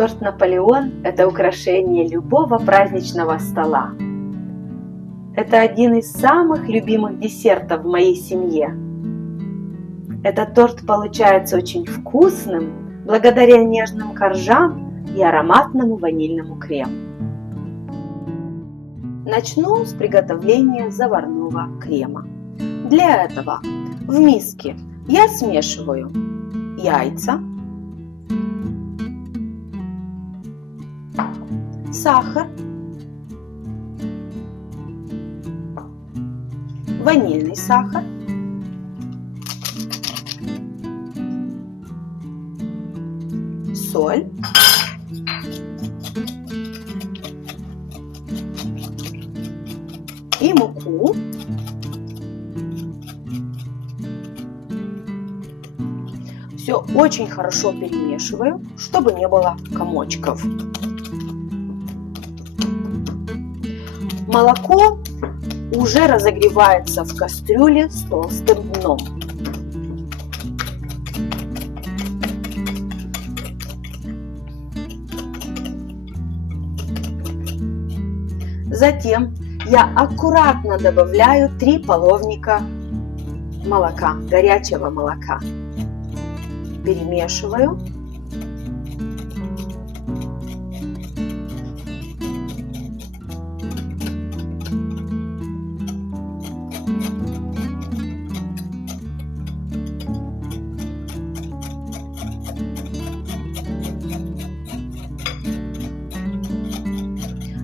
Торт Наполеон – это украшение любого праздничного стола. Это один из самых любимых десертов в моей семье. Этот торт получается очень вкусным благодаря нежным коржам и ароматному ванильному крему. Начну с приготовления заварного крема. Для этого в миске я смешиваю яйца, сахар, ванильный сахар, соль, и муку. Все очень хорошо перемешиваю, чтобы не было комочков. Молоко уже разогревается в кастрюле с толстым дном. Затем я аккуратно добавляю 3 половника молока, горячего молока. Перемешиваю.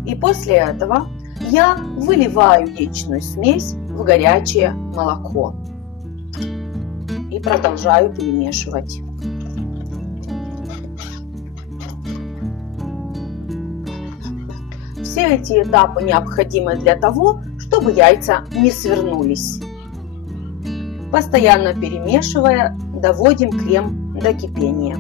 И после этого я выливаю яичную смесь в горячее молоко и продолжаю перемешивать. Все эти этапы необходимы для того, чтобы яйца не свернулись. Постоянно перемешивая, доводим крем до кипения.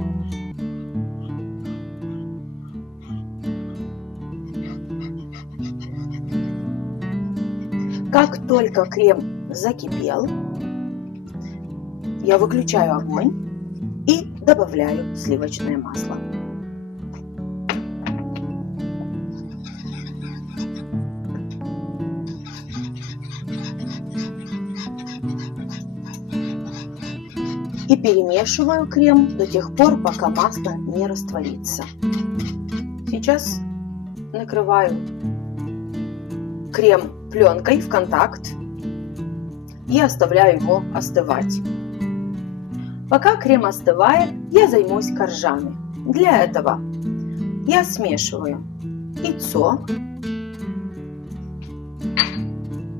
Как только крем закипел, я выключаю огонь и добавляю сливочное масло. И перемешиваю крем до тех пор, пока масло не растворится. Сейчас накрываю крем пленкой в контакт и оставляю его остывать. Пока крем остывает, я займусь коржами. Для этого я смешиваю яйцо,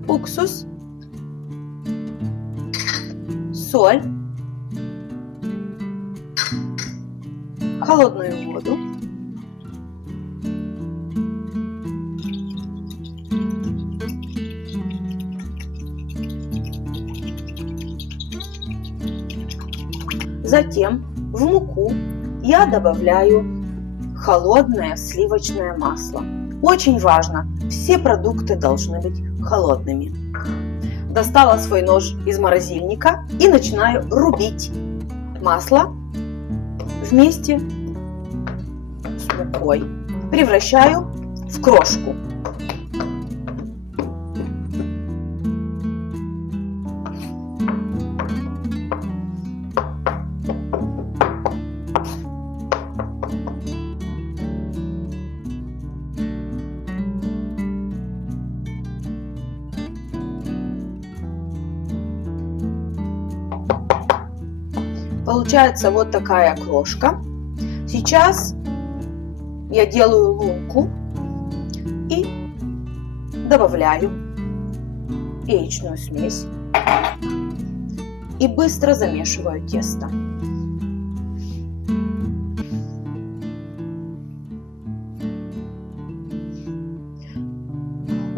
уксус, соль, холодную воду, затем в муку я добавляю холодное сливочное масло. Очень важно, все продукты должны быть холодными. Достала свой нож из морозильника и начинаю рубить масло вместе с мукой. Превращаю в крошку. Получается вот такая крошка. Сейчас я делаю лунку и добавляю яичную смесь и быстро замешиваю тесто.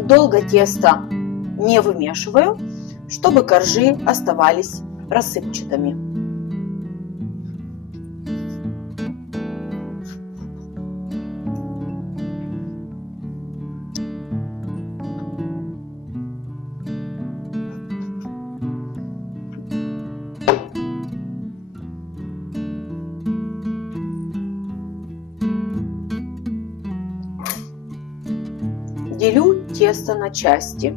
Долго тесто не вымешиваю, чтобы коржи оставались рассыпчатыми. делю тесто на части.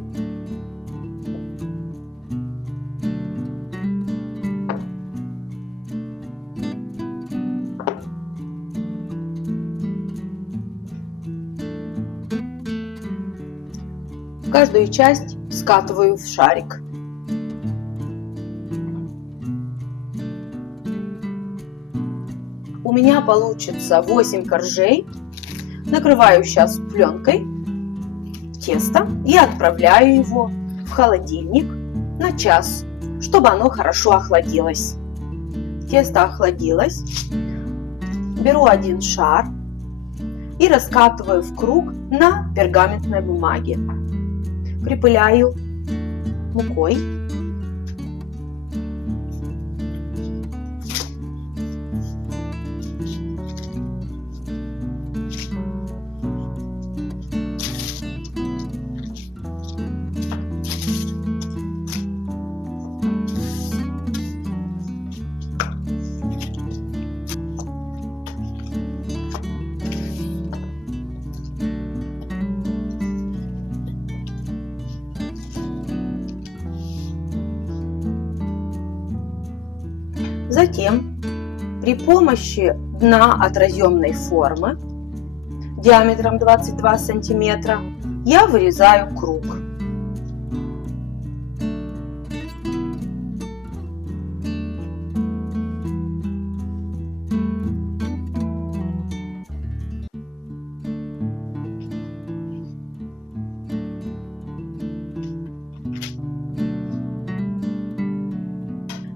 Каждую часть скатываю в шарик. У меня получится 8 коржей. Накрываю сейчас пленкой тесто и отправляю его в холодильник на час, чтобы оно хорошо охладилось. Тесто охладилось. Беру один шар и раскатываю в круг на пергаментной бумаге. Припыляю мукой. Затем при помощи дна от разъемной формы диаметром 22 сантиметра я вырезаю круг.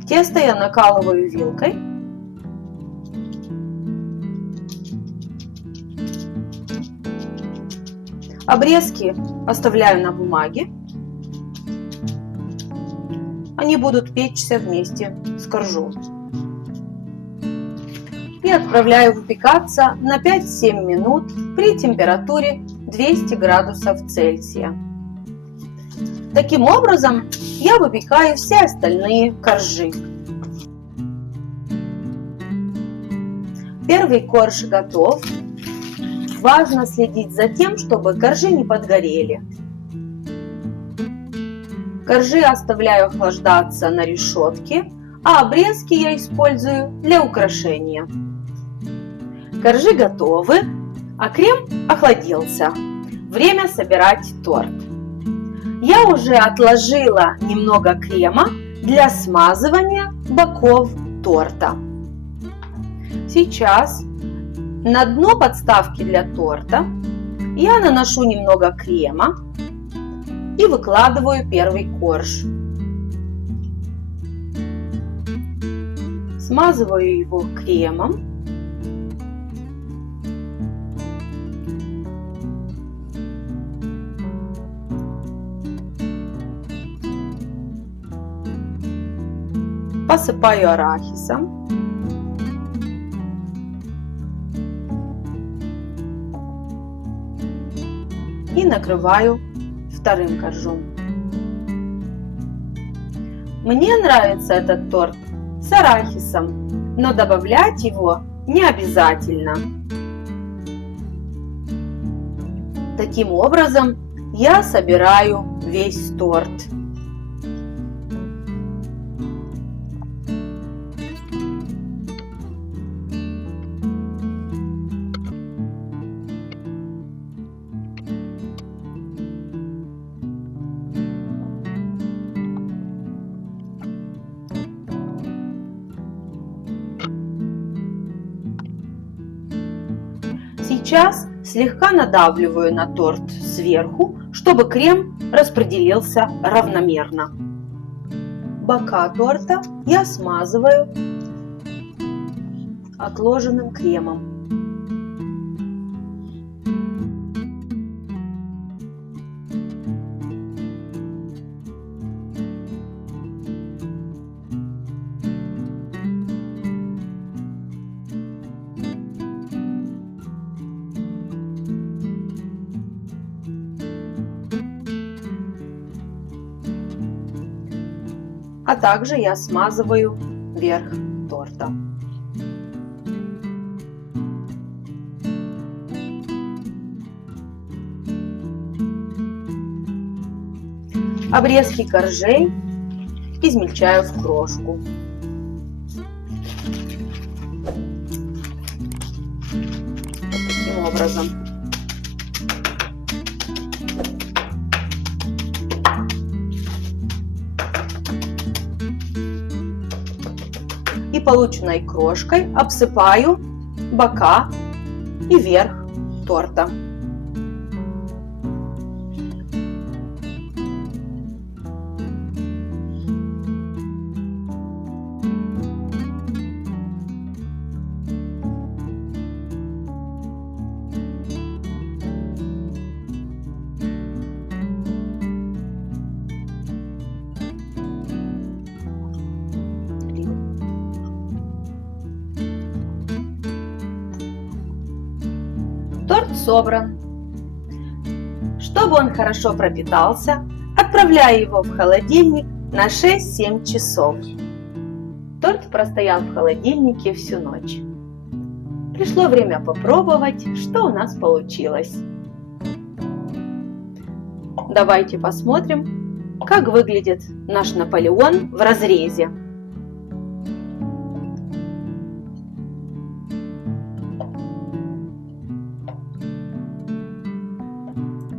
Тесто я накалываю вилкой. Обрезки оставляю на бумаге. Они будут печься вместе с коржом. И отправляю выпекаться на 5-7 минут при температуре 200 градусов Цельсия. Таким образом, я выпекаю все остальные коржи. Первый корж готов. Важно следить за тем, чтобы коржи не подгорели. Коржи оставляю охлаждаться на решетке, а обрезки я использую для украшения. Коржи готовы, а крем охладился. Время собирать торт. Я уже отложила немного крема для смазывания боков торта. Сейчас на дно подставки для торта я наношу немного крема и выкладываю первый корж. Смазываю его кремом. Посыпаю арахисом. И накрываю вторым коржом. Мне нравится этот торт с арахисом, но добавлять его не обязательно. Таким образом, я собираю весь торт. Сейчас слегка надавливаю на торт сверху, чтобы крем распределился равномерно. Бока торта я смазываю отложенным кремом. А также я смазываю верх торта. Обрезки коржей измельчаю в крошку. Вот таким образом. И полученной крошкой обсыпаю бока и верх торта. Торт собран. Чтобы он хорошо пропитался, отправляю его в холодильник на 6-7 часов. Торт простоял в холодильнике всю ночь. Пришло время попробовать, что у нас получилось. Давайте посмотрим, как выглядит наш Наполеон в разрезе.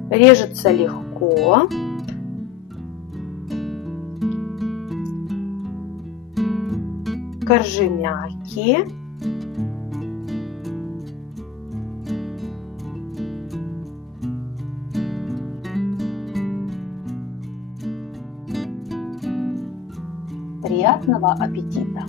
Режется легко. Коржи мягкие. Приятного аппетита!